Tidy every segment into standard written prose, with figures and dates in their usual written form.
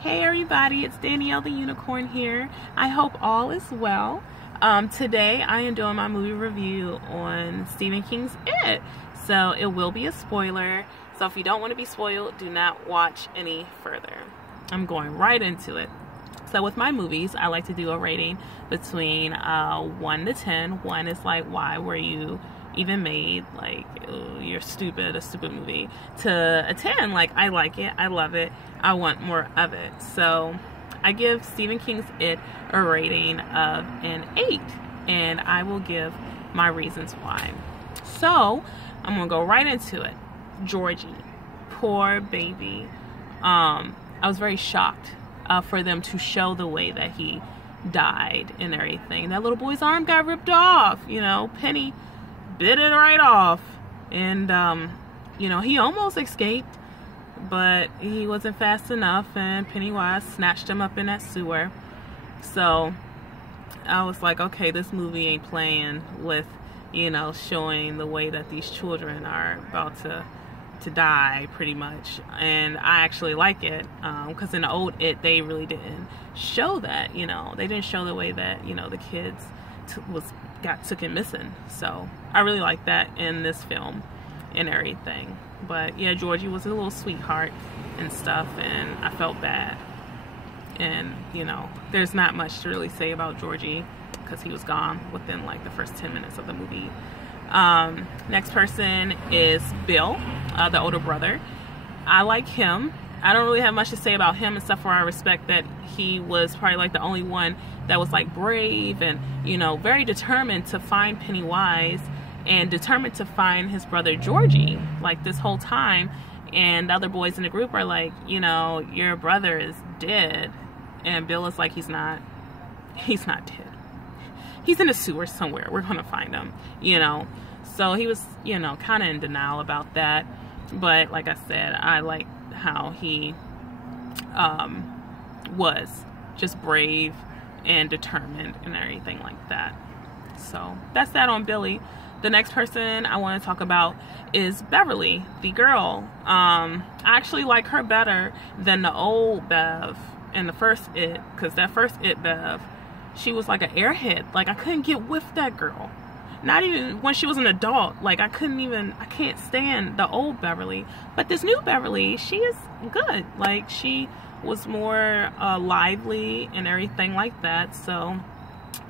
Hey everybody, it's Danielle the Unicorn here. I hope all is well. Today I am doing my movie review on Stephen King's It. So it will be a spoiler. So if you don't want to be spoiled, do not watch any further. I'm going right into it. So with my movies, I like to do a rating between 1 to 10. 1 is like, why were you even made? Like, you're stupid, a stupid movie. To a 10, like, I like it, I love it, I want more of it. So I give Stephen King's It a rating of an 8, and I will give my reasons why. So I'm gonna go right into it. Georgie, poor baby. I was very shocked for them to show the way that he died and everything. That little boy's arm got ripped off, you know. Penny bit it right off, and you know, he almost escaped, but he wasn't fast enough, and Pennywise snatched him up in that sewer. So I was like, okay, this movie ain't playing with, you know, showing the way that these children are about to die, pretty much. And I actually like it, because in the old It, they really didn't show that, you know. They didn't show the way that, you know, the kids got taken missing. So I really like that in this film and everything. But yeah, Georgie was a little sweetheart and stuff, and I felt bad. And, you know, there's not much to really say about Georgie because he was gone within like the first 10 minutes of the movie. Next person is Bill, the older brother. I like him. I don't really have much to say about him except for I respect that he was probably like the only one that was like brave and, you know, very determined to find Pennywise and determined to find his brother Georgie like this whole time. And the other boys in the group are like, you know, your brother is dead. And Bill is like, he's not dead. He's in a sewer somewhere. We're gonna find him, you know. So he was, you know, kind of in denial about that. But like I said, I like how he was just brave and determined and everything like that. So that's that on Billy. The next person I want to talk about is Beverly, the girl. I actually like her better than the old Bev in the first It, because that first It Bev, she was like an airhead. Like, I couldn't get with that girl. Not even when she was an adult. Like, I can't stand the old Beverly. But this new Beverly, she is good. Like, she was more lively and everything like that. So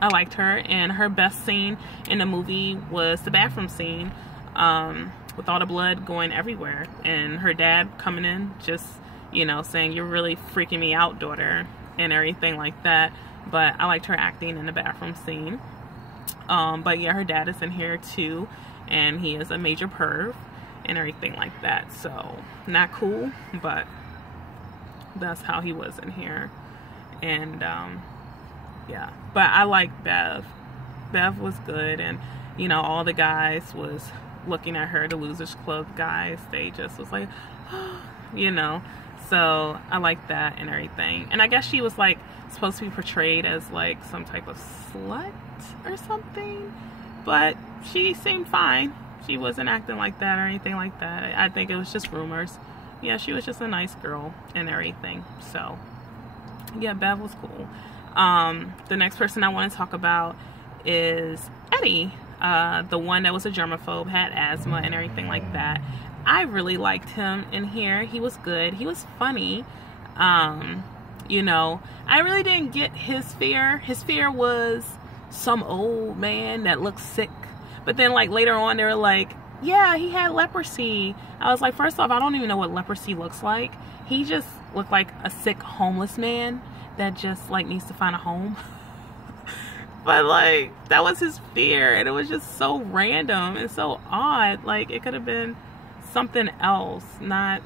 I liked her. And her best scene in the movie was the bathroom scene, with all the blood going everywhere. And her dad coming in, just, you know, saying, "You're really freaking me out, daughter," and everything like that. But I liked her acting in the bathroom scene. But yeah, her dad is in here too, and he is a major perv and everything like that. So not cool, but that's how he was in here. And yeah, but I like Bev. Bev was good, and you know, all the guys was looking at her, the Losers Club guys. They just was like, you know. So I like that and everything. And I guess she was like supposed to be portrayed as like some type of slut or something, but she seemed fine. She wasn't acting like that or anything like that. I think it was just rumors. Yeah, she was just a nice girl and everything. So yeah, Bev was cool. The next person I want to talk about is Eddie, the one that was a germaphobe, had asthma and everything like that. I really liked him in here. He was good. He was funny. You know, I really didn't get his fear. His fear was some old man that looked sick. But then, like, later on, they were like, yeah, he had leprosy. I was like, first off, I don't even know what leprosy looks like. He just looked like a sick homeless man that just, like, needs to find a home. But, like, that was his fear. And it was just so random and so odd. Like, it could have been something else, not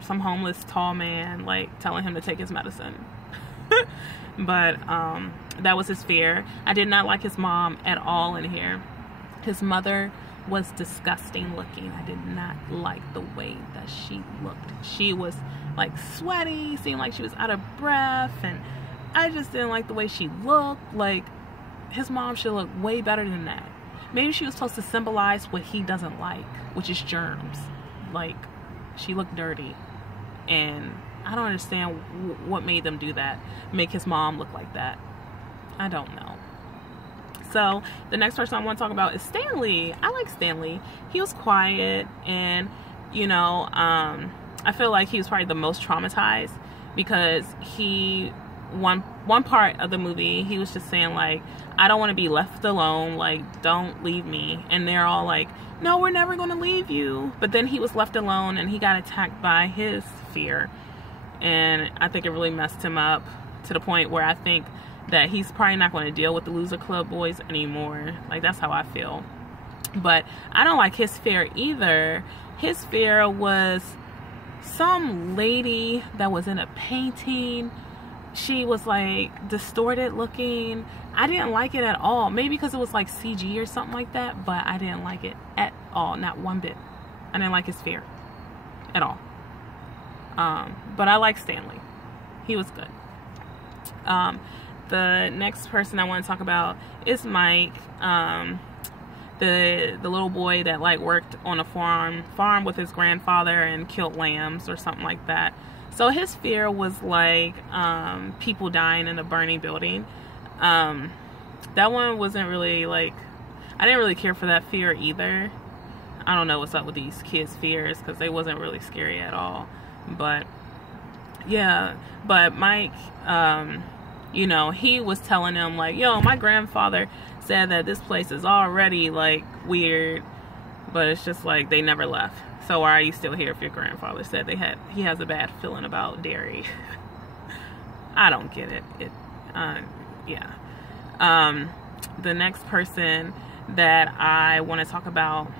some homeless tall man like telling him to take his medicine. But that was his fear. I did not like his mom at all in here. His mother was disgusting looking. I did not like the way that she looked. She was like sweaty, seemed like she was out of breath, and I just didn't like the way she looked. Like, his mom should look way better than that. Maybe she was supposed to symbolize what he doesn't like, which is germs. Like, she looked dirty, and I don't understand what made them do that, make his mom look like that. I don't know. So the next person I want to talk about is Stanley. I like Stanley. He was quiet, and you know, I feel like he was probably the most traumatized, because one part of the movie, he was just saying like, I don't want to be left alone, like don't leave me, and they're all like, no, we're never going to leave you. But then he was left alone and he got attacked by his fear, and I think it really messed him up to the point where I think that he's probably not going to deal with the Loser Club boys anymore. Like, that's how I feel. But I don't like his fear either. His fear was some lady that was in a painting. She was like distorted looking. I didn't like it at all. Maybe because it was like CG or something like that, but I didn't like it at all. Not one bit. I didn't like his fear at all. But I like Stanley. He was good. The next person I want to talk about is Mike, the little boy that like worked on a farm with his grandfather and killed lambs or something like that. So his fear was like people dying in a burning building. That one wasn't really like, I didn't really care for that fear either. I don't know what's up with these kids' fears, because they wasn't really scary at all. But yeah, but Mike, you know, he was telling them like, yo, my grandfather said that this place is already like weird, but it's just like they never left. So why are you still here if your grandfather said he has a bad feeling about dairy? I don't get it. Yeah. The next person that I want to talk about,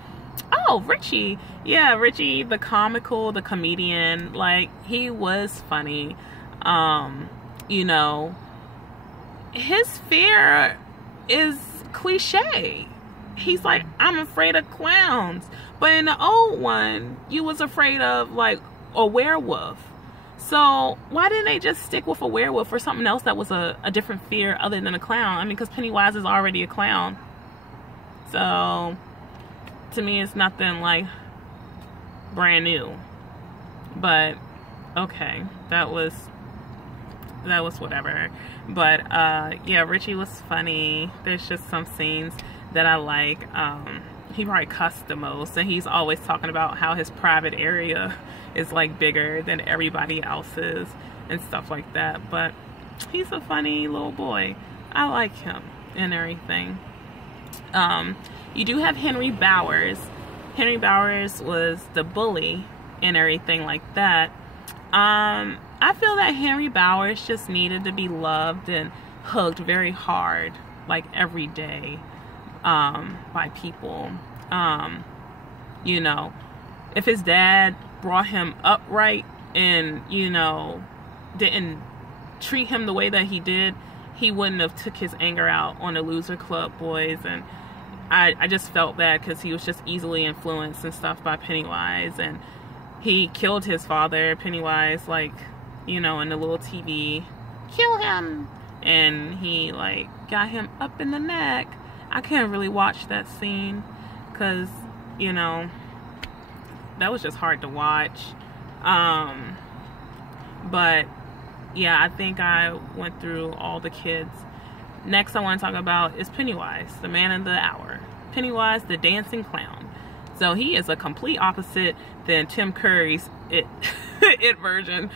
oh, Richie. Yeah, Richie, the comedian. Like, he was funny. You know, his fear is cliche. He's like, I'm afraid of clowns. But in the old one, you was afraid of like a werewolf. So why didn't they just stick with a werewolf or something else that was a different fear other than a clown? I mean, because Pennywise is already a clown. So to me, it's nothing like brand new. But okay, that was whatever. But yeah, Richie was funny. There's just some scenes that I like. He probably cussed the most, and he's always talking about how his private area is like bigger than everybody else's and stuff like that. But he's a funny little boy. I like him and everything. You do have Henry Bowers. Henry Bowers was the bully and everything like that. I feel that Henry Bowers just needed to be loved and hugged very hard, like every day, by people. You know, if his dad brought him up right and, you know, didn't treat him the way that he did, he wouldn't have took his anger out on the Loser Club boys. And I just felt bad because he was just easily influenced and stuff by Pennywise, and he killed his father, Pennywise, like, you know, in the little TV, kill him, and he like got him up in the neck. I can't really watch that scene because, you know, that was just hard to watch. But yeah, I think I went through all the kids. Next I want to talk about is Pennywise, the man of the hour. Pennywise, the dancing clown. So he is a complete opposite than Tim Curry's It version.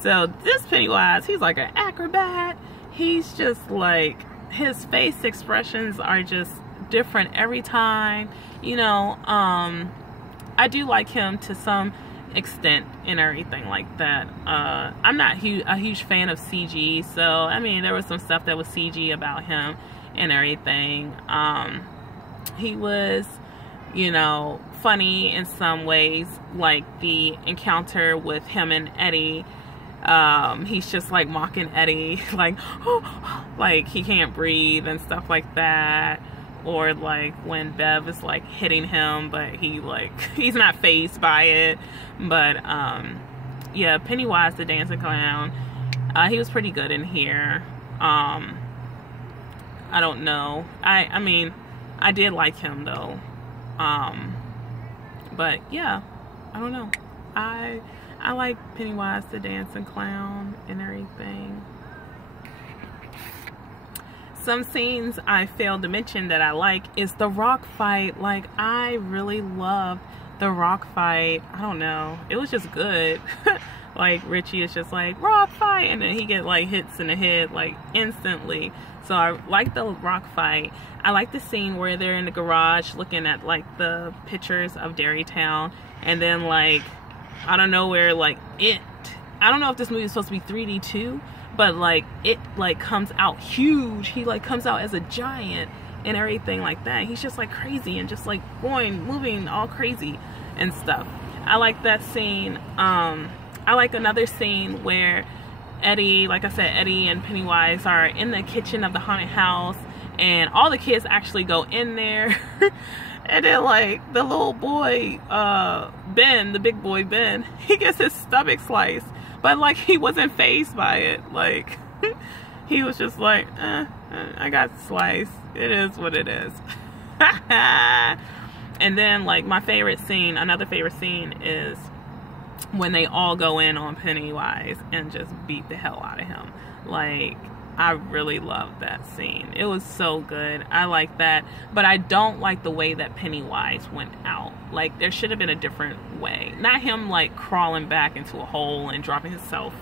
So this Pennywise, he's like an acrobat. He's just like, his face expressions are just different every time. You know, I do like him to some extent and everything like that. I'm not a huge fan of CG, so I mean, there was some stuff that was CG about him and everything. He was, you know, funny in some ways, like the encounter with him and Eddie. He's just like mocking Eddie, like, like he can't breathe and stuff like that. Or like when Bev is like hitting him, but he's not fazed by it. But yeah, Pennywise the dancing clown, he was pretty good in here. I don't know, I mean, I did like him though. But yeah, I don't know, I I like Pennywise the dancing clown and everything. Some scenes I failed to mention that I like is the rock fight. Like, I really loved the rock fight. I don't know, it was just good. Like, Richie is just like, rock fight, and then he get like hits in the head like instantly. So I like the rock fight. I like the scene where they're in the garage looking at like the pictures of Derrytown, and then like I don't know where like I don't know if this movie is supposed to be 3D too, but like it like comes out huge. He like comes out as a giant and everything like that. He's just like crazy and just like moving all crazy and stuff. I like that scene. I like another scene where Eddie, like I said, Eddie and Pennywise are in the kitchen of the haunted house, and all the kids actually go in there. And then like the little boy, Ben, the big boy Ben, he gets his stomach sliced, but like he wasn't fazed by it. Like he was just like, I got sliced. It is what it is. And then like my favorite scene, another favorite scene is when they all go in on Pennywise and just beat the hell out of him. Like, I really loved that scene. It was so good. I like that. But I don't like the way that Pennywise went out. Like, there should have been a different way. Not him, like, crawling back into a hole and dropping himself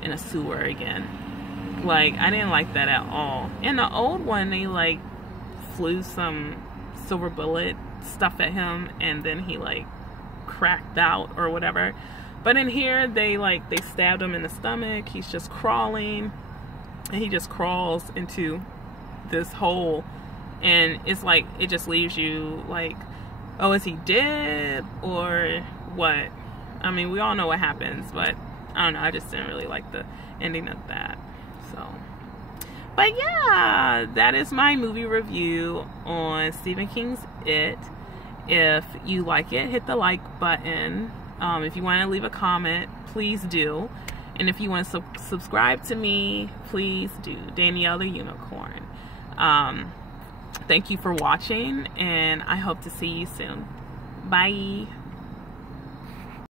in a sewer again. Like, I didn't like that at all. In the old one, they, like, flew some silver bullet stuff at him, and then he, like, cracked out or whatever. But in here, they stabbed him in the stomach. He's just crawling, and he just crawls into this hole, and it's like, it just leaves you like, oh, is he dead or what? I mean, we all know what happens, but I don't know, I just didn't really like the ending of that. So, but yeah, that is my movie review on Stephen King's It. If you like it, hit the like button. If you want to leave a comment, please do. And if you want to subscribe to me, please do. Danielle the Unicorn. Thank you for watching, and I hope to see you soon. Bye.